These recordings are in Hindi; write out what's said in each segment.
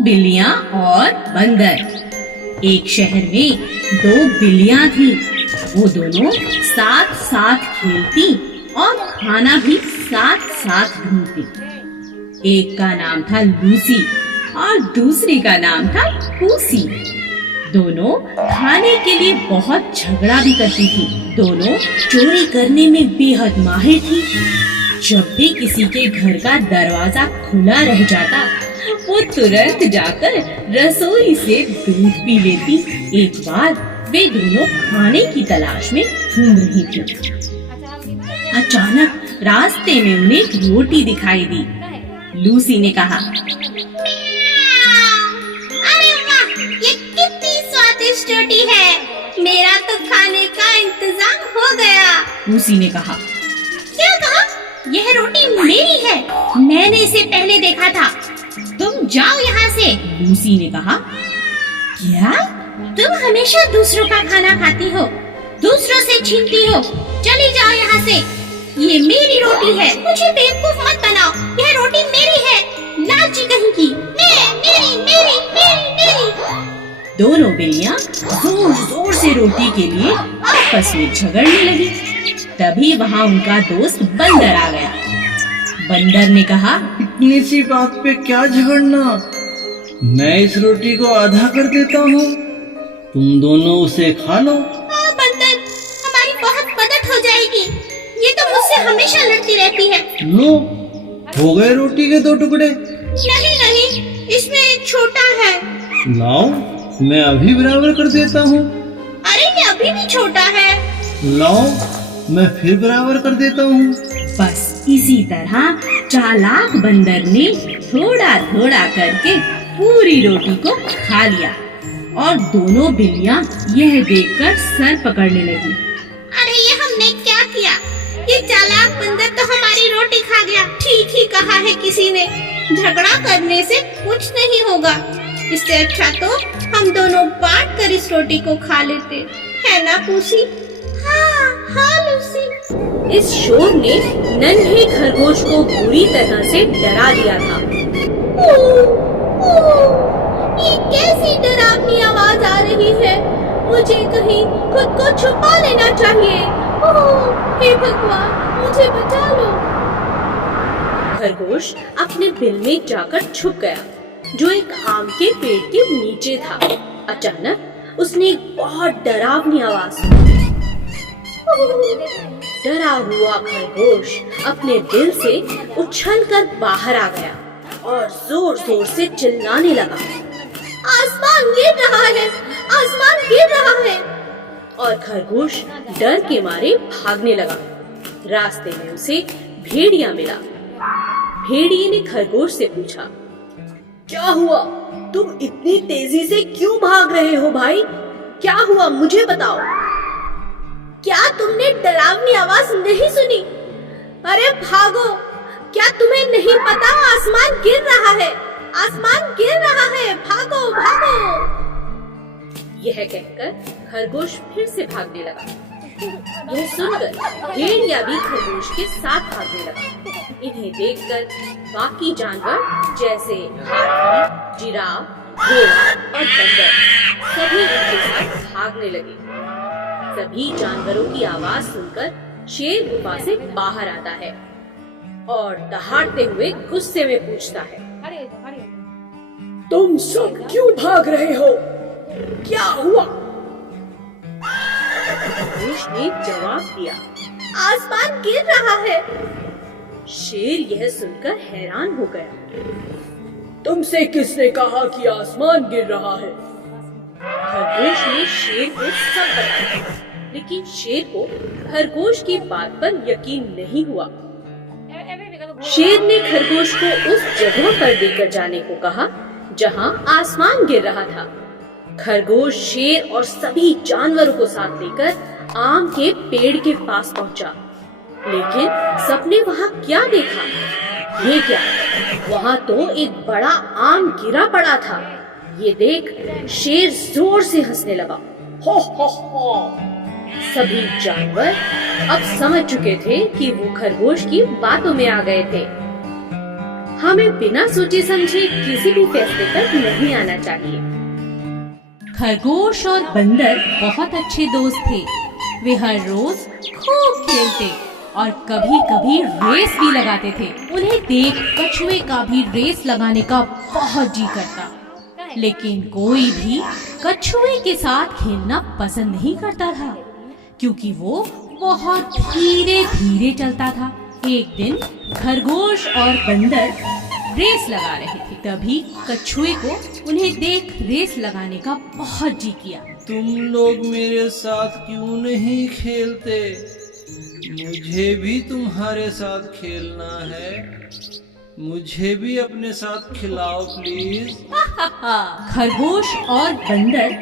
बिल्लियां और बंदर। एक शहर में दो बिल्लियां थी। वो दोनों साथ साथ खेलती और खाना भी साथ साथ ढूंढती। एक का नाम था लूसी और दूसरी का नाम था पूसी। दोनों खाने के लिए बहुत झगड़ा भी करती थी। दोनों चोरी करने में बेहद माहिर थी। जब भी किसी के घर का दरवाजा खुला रह जाता, वो तुरंत जाकर रसोई से दूध पी लेती। एक बार वे दोनों खाने की तलाश में घूम रही थी। अचानक रास्ते में उन्हें एक रोटी दिखाई दी। लूसी ने कहा, अरे वाह, ये कितनी स्वादिष्ट रोटी है। मेरा तो खाने का इंतजाम हो गया। पूसी ने कहा, क्या कहा? यह रोटी मेरी है। मैंने इसे पहले देखा था। तुम जाओ यहाँ से। लूसी ने कहा, क्या? तुम हमेशा दूसरों का खाना खाती हो, दूसरों से छीनती हो। चली जाओ यहाँ से। ये मेरी रोटी है। मुझे बेवकूफ मत बनाओ। यह रोटी मेरी है। लालची कहीं की। मेरी मेरी मेरी मेरी। दोनों बिल्लियां जोर जोर से रोटी के लिए आपस में झगड़ने लगी। तभी वहाँ उनका दोस्त बंदर आ गया। बंदर ने कहा, इतनी सी बात पे क्या झगड़ना, मैं इस रोटी को आधा कर देता हूँ, तुम दोनों उसे खा लो। बंदर, हमारी बहुत मदद हो जाएगी। ये तो मुझसे हमेशा लड़ती रहती है। लो, हो गए रोटी के 2 टुकड़े। नहीं नहीं, इसमें एक छोटा है। लाओ, मैं अभी बराबर कर देता हूँ। अरे ये अभी भी छोटा है। लाओ, मैं फिर बराबर कर देता हूँ। बस इसी तरह चालाक बंदर ने थोड़ा थोड़ा करके पूरी रोटी को खा लिया और दोनों बिल्लियां यह देखकर सर पकड़ने लगी। अरे ये हमने क्या किया? ये चालाक बंदर तो हमारी रोटी खा गया। ठीक ही कहा है किसी ने, झगड़ा करने से कुछ नहीं होगा। इससे अच्छा तो हम दोनों बांट कर इस रोटी को खा लेते, है ना पूसी? हाँ हाँ लूसी। इस शोर ने नन्हे खरगोश को बुरी तरह से डरा दिया था। ये कैसी डरावनी आवाज आ रही है? मुझे कहीं खुद को छुपा लेना चाहिए। हे भगवान, मुझे बचा लो। खरगोश अपने बिल में जाकर छुप गया, जो एक आम के पेड़ के नीचे था। अचानक उसने एक बहुत डरावनी आवाज सुनी। डरा हुआ खरगोश अपने बिल से उछलकर बाहर आ गया और जोर जोर से चिल्लाने लगा, आसमान गिर रहा है, आसमान गिर रहा है। और खरगोश डर के मारे भागने लगा। रास्ते में उसे भेड़िया मिला। भेड़िए ने खरगोश से पूछा, क्या हुआ? तुम इतनी तेजी से क्यों भाग रहे हो भाई? क्या हुआ, मुझे बताओ। क्या तुमने डरावनी आवाज नहीं सुनी? अरे भागो, क्या तुम्हें नहीं पता आसमान गिर रहा है, आसमान गिर रहा है, भागो भागो। यह कहकर खरगोश फिर से भागने लगा। यह सुनकर भेड़िया भी खरगोश के साथ भागने लगा। इन्हें देखकर बाकी जानवर जैसे हाथी, जिराफ, घोड़ा और बंदर सभी इनके साथ भागने लगे। सभी जानवरों की आवाज सुनकर शेर गुफा से बाहर आता है और दहाड़ते हुए गुस्से में पूछता है, तुम सब क्यों भाग रहे हो? क्या हुआ? खरगोश ने जवाब दिया, आसमान गिर रहा है। शेर यह सुनकर हैरान हो गया। तुमसे किसने कहा कि आसमान गिर रहा है? खरगोश ने शेर को सब बताया, लेकिन शेर को खरगोश की बात पर यकीन नहीं हुआ। शेर ने खरगोश को उस जगह पर लेकर जाने को कहा जहां आसमान गिर रहा था। खरगोश शेर और सभी जानवरों को साथ लेकर आम के पेड़ के पास पहुंचा, लेकिन सबने वहां क्या देखा? ये क्या, वहां तो एक बड़ा आम गिरा पड़ा था। ये देख शेर जोर से हंसने लगा। हो हो हो। सभी जानवर अब समझ चुके थे कि वो खरगोश की बातों में आ गए थे। हमें बिना सोचे समझे किसी भी फैसले पर नहीं आना चाहिए। खरगोश और बंदर बहुत अच्छे दोस्त थे। वे हर रोज खूब खेलते और कभी कभी रेस भी लगाते थे। उन्हें देख कछुए का भी रेस लगाने का बहुत जी करता, लेकिन कोई भी कछुए के साथ खेलना पसंद नहीं करता था, क्योंकि वो बहुत धीरे धीरे चलता था। एक दिन खरगोश और बंदर रेस लगा रहे थे। तभी कछुए को उन्हें देख रेस लगाने का बहुत जी किया। तुम लोग मेरे साथ क्यों नहीं खेलते? मुझे भी तुम्हारे साथ खेलना है। मुझे भी अपने साथ खिलाओ प्लीज। खरगोश और बंदर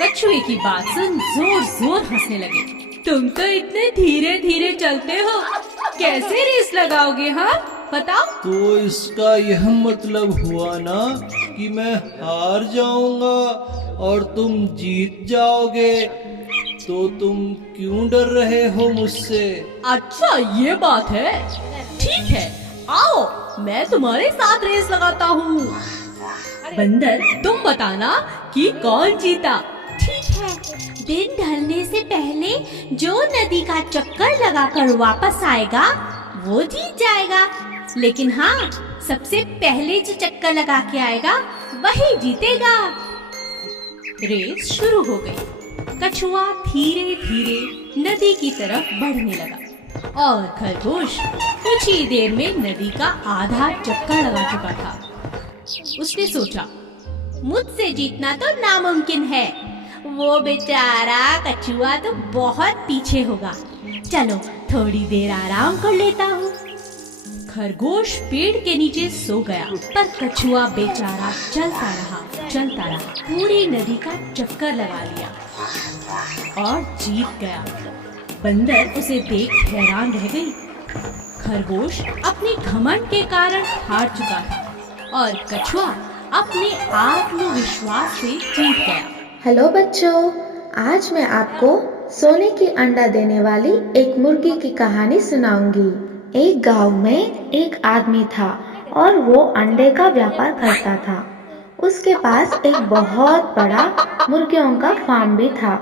कछुए की बात सुन जोर जोर हंसने लगे। तुम तो इतने धीरे धीरे चलते हो, कैसे रेस लगाओगे? हाँ बताओ। तो इसका यह मतलब हुआ ना कि मैं हार जाऊंगा और तुम जीत जाओगे। तो तुम क्यों डर रहे हो मुझसे? अच्छा ये बात है, ठीक है, आओ मैं तुम्हारे साथ रेस लगाता हूँ। बंदर तुम बताना कि कौन जीता। ठीक है, दिन ढलने से पहले जो नदी का चक्कर लगाकर वापस आएगा वो जीत जाएगा। लेकिन हाँ, सबसे पहले जो चक्कर लगा के आएगा वही जीतेगा। रेस शुरू हो गई। कछुआ धीरे धीरे नदी की तरफ बढ़ने लगा और खरगोश कुछ ही देर में नदी का आधा चक्कर लगा चुका था। उसने सोचा, मुझसे जीतना तो नामुमकिन है, वो बेचारा कछुआ तो बहुत पीछे होगा। चलो थोड़ी देर आराम कर लेता हूँ। खरगोश पेड़ के नीचे सो गया, पर कछुआ बेचारा चलता रहा, पूरी नदी का चक्कर लगा लिया और जीत गया। बंदर उसे देख हैरान रह गई। खरगोश अपने घमंड के कारण हार चुका था और कछुआ अपने आत्मविश्वास से जीत गया। हेलो बच्चों, आज मैं आपको सोने की अंडा देने वाली एक मुर्गी की कहानी सुनाऊंगी। एक गांव में एक आदमी था और वो अंडे का व्यापार करता था। उसके पास एक बहुत बड़ा मुर्गियों का फार्म भी था।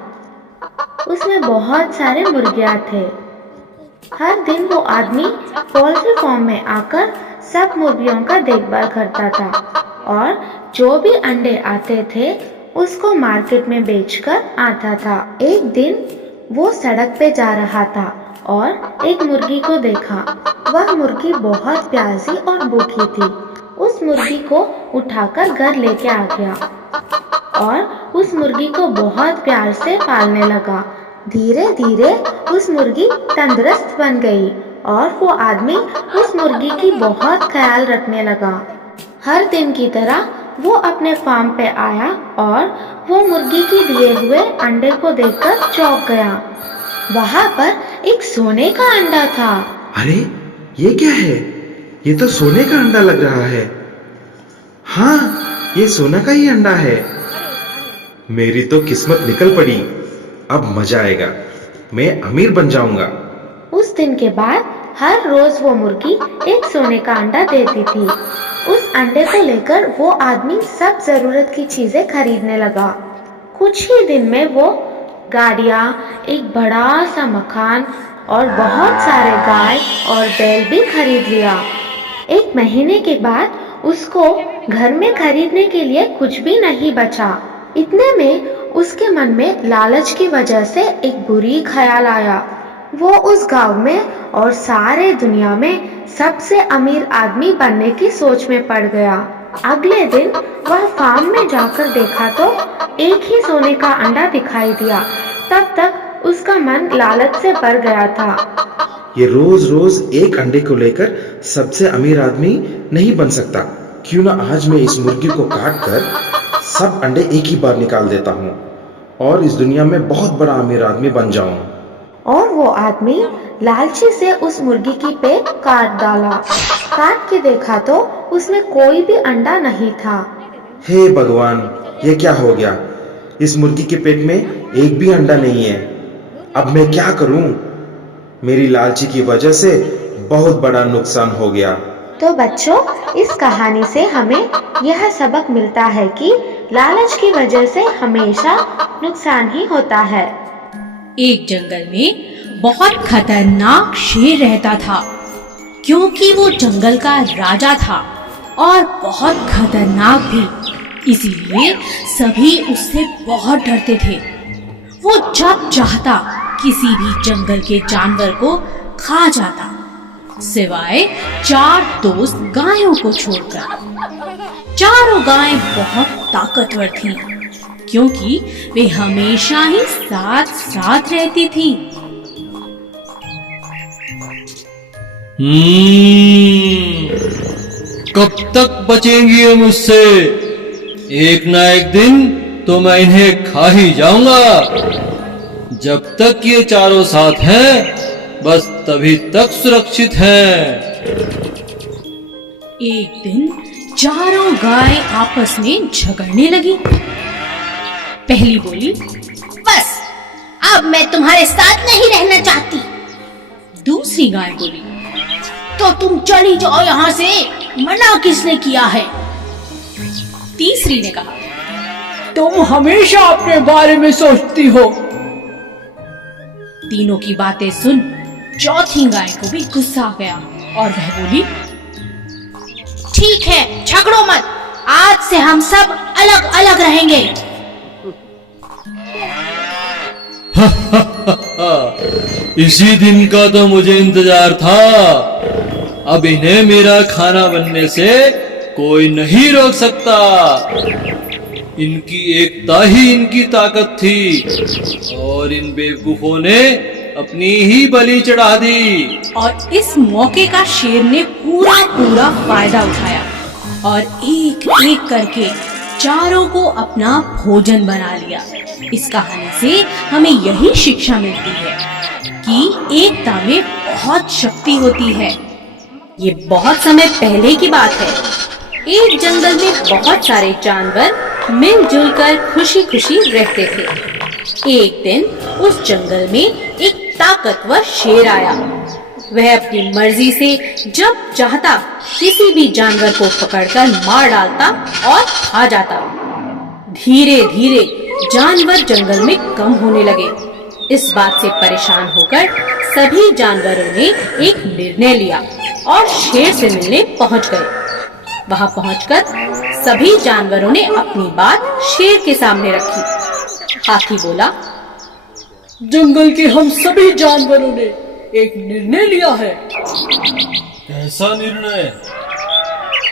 उसमें बहुत सारे मुर्गियां थे। हर दिन वो आदमी पोल्ट्री फार्म में आकर सब मुर्गियों का देखभाल करता था और जो भी अंडे आते थे उसको मार्केट में बेचकर आता था। एक दिन वो सड़क पे जा रहा था और एक मुर्गी को देखा। वह मुर्गी बहुत प्यासी और भूखी थी। उस मुर्गी को उठाकर घर लेके आ गया और उस मुर्गी को बहुत प्यार से पालने लगा। धीरे धीरे उस मुर्गी तंदुरुस्त बन गई और वो आदमी उस मुर्गी की बहुत ख्याल रखने लगा। हर दिन की तरह वो अपने फार्म पे आया और वो मुर्गी की दिए हुए अंडे को देखकर चौंक गया। वहाँ पर एक सोने का अंडा था। अरे ये क्या है? ये तो सोने का अंडा लग रहा है। हाँ, ये सोना का ही अंडा है। मेरी तो किस्मत निकल पड़ी। अब मजा आएगा, मैं अमीर बन जाऊंगा। उस दिन के बाद हर रोज वो मुर्गी एक सोने का अंडा देती थी। उस अंडे को लेकर वो आदमी सब जरूरत की चीजें खरीदने लगा। कुछ ही दिन में वो गाड़ियाँ, एक बड़ा सा मकान और बहुत सारे गाय और बैल भी खरीद लिया। एक महीने के बाद उसको घर में खरीदने के लिए कुछ भी नहीं बचा। इतने में उसके मन में लालच की वजह से एक बुरी ख्याल आया। वो उस गांव में और सारे दुनिया में सबसे अमीर आदमी बनने की सोच में पड़ गया। अगले दिन वह फार्म में जाकर देखा तो एक ही सोने का अंडा दिखाई दिया। तब तक उसका मन लालच से भर गया था। ये रोज रोज एक अंडे को लेकर सबसे अमीर आदमी नहीं बन सकता। क्यों ना आज मैं इस मुर्गी को काट कर सब अंडे एक ही बार निकाल देता हूँ और इस दुनिया में बहुत बड़ा अमीर आदमी बन जाऊं। और वो आदमी लालची से उस मुर्गी की पेट काट डाला। काट के देखा तो उसमें कोई भी अंडा नहीं था। हे भगवान, ये क्या हो गया? इस मुर्गी के पेट में एक भी अंडा नहीं है। अब मैं क्या करूं? मेरी लालची की वजह से बहुत बड़ा नुकसान हो गया। तो बच्चों, इस कहानी से हमें यह सबक मिलता है कि लालच की वजह से हमेशा नुकसान ही होता है। एक जंगल में बहुत खतरनाक शेर रहता था, क्योंकि वो जंगल का राजा था और बहुत खतरनाक भी, इसीलिए सभी उससे बहुत डरते थे। वो जब चाहता किसी भी जंगल के जानवर को खा जाता, सिवाय 4 दोस्त गायों को छोड़कर। चारों गायें बहुत ताकतवर थीं, क्योंकि वे हमेशा ही साथ साथ रहती थीं। कब तक बचेंगी ये मुझसे? एक ना एक दिन तो मैं इन्हें खा ही जाऊंगा। जब तक ये चारों साथ हैं, बस तभी तक सुरक्षित हैं। एक दिन चारों गाय आपस में झगड़ने लगी। पहली बोली, बस अब मैं तुम्हारे साथ नहीं रहना चाहती। दूसरी गाय बोली, तो तुम चली जाओ यहाँ से, मना किसने किया है? तीसरी ने कहा, तुम हमेशा अपने बारे में सोचती हो। तीनों की बातें सुन चौथी गाय को भी गुस्सा आ गया और वह बोली, ठीक है, झगड़ो मत, आज से हम सब अलग अलग रहेंगे। इसी दिन का तो मुझे इंतजार था। अब इन्हें मेरा खाना बनने से कोई नहीं रोक सकता। इनकी एकता ही इनकी ताकत थी और इन बेवकूफों ने अपनी ही बलि चढ़ा दी। और इस मौके का शेर ने पूरा फायदा उठाया और एक एक करके चारों को अपना भोजन बना लिया। इस कहानी से हमें यही शिक्षा मिलती है कि एकता में बहुत शक्ति होती है। ये बहुत समय पहले की बात है। एक जंगल में बहुत सारे जानवर मिलजुल कर खुशी खुशी रहते थे। एक दिन उस जंगल में एक ताकतवर शेर आया। वह अपनी मर्जी से जब चाहता किसी भी जानवर को पकड़कर मार डालता और खा जाता। धीरे धीरे जानवर जंगल में कम होने लगे। इस बात से परेशान होकर सभी जानवरों ने एक निर्णय लिया और शेर से मिलने पहुंच गए। वहां पहुंचकर सभी जानवरों ने अपनी बात शेर के सामने रखी। हाथी बोला, जंगल के हम सभी जानवरों ने एक निर्णय लिया है। कैसा निर्णय?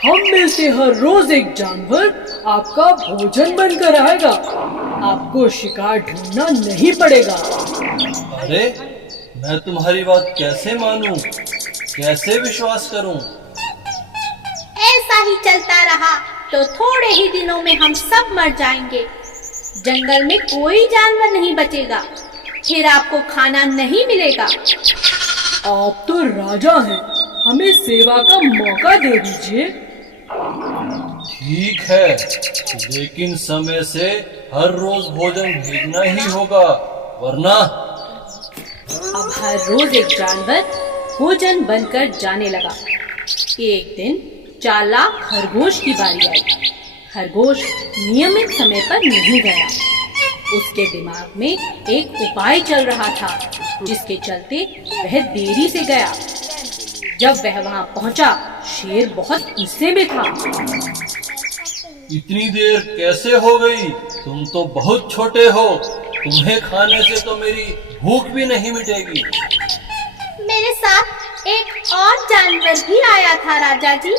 हम में से हर रोज एक जानवर आपका भोजन बनकर आएगा। आपको शिकार ढूंढना नहीं पड़ेगा। अरे, मैं तुम्हारी बात कैसे मानूं? कैसे विश्वास करूं? ऐसा ही चलता रहा तो थोड़े ही दिनों में हम सब मर जाएंगे। जंगल में कोई जानवर नहीं बचेगा, फिर आपको खाना नहीं मिलेगा। आप तो राजा हैं, हमें सेवा का मौका दे दीजिए। ठीक है, लेकिन समय से हर रोज भोजन भेजना ही होगा, वरना। अब हर रोज एक जानवर भोजन बनकर जाने लगा। एक दिन चालाक खरगोश की बारी आई। खरगोश नियमित समय पर नहीं गया। उसके दिमाग में एक उपाय चल रहा था, जिसके चलते वह देरी से गया। जब वह वहां पहुंचा, शेर बहुत गुस्से में था। इतनी देर कैसे हो गई? तुम तो बहुत छोटे हो। तुम्हें खाने से तो मेरी भूख भी नहीं मिटेगी। मेरे साथ एक और जानवर भी आया था राजा जी,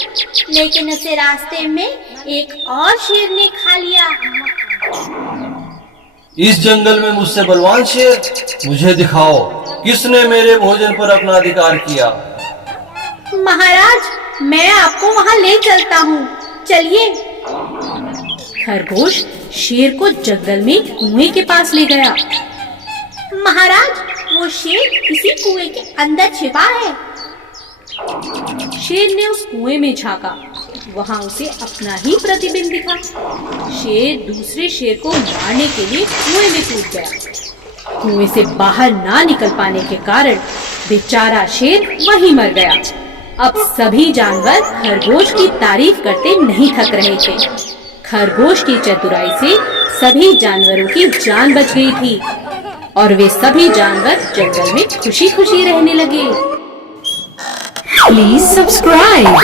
लेकिन उसे रास्ते में एक और शेर ने खा लिया। इस जंगल में मुझसे बलवान शेर? मुझे दिखाओ, किसने मेरे भोजन पर अपना अधिकार किया? महाराज, मैं आपको वहाँ ले चलता हूँ, चलिए। खरगोश शेर को जंगल में कुएं के पास ले गया। महाराज, वो शेर इसी कुएं के अंदर छिपा है। शेर ने उस कुएं में झांका, वहां उसे अपना ही प्रतिबिंब दिखा। शेर दूसरे शेर को मारने के लिए कुएं में कूद गया। कुएं से बाहर ना निकल पाने के कारण बेचारा शेर वहीं मर गया। अब सभी जानवर खरगोश की तारीफ करते नहीं थक रहे थे। खरगोश की चतुराई से सभी जानवरों की जान बच गई थी और वे सभी जानवर जंगल में खुशी खुशी रहने लगे। Please subscribe.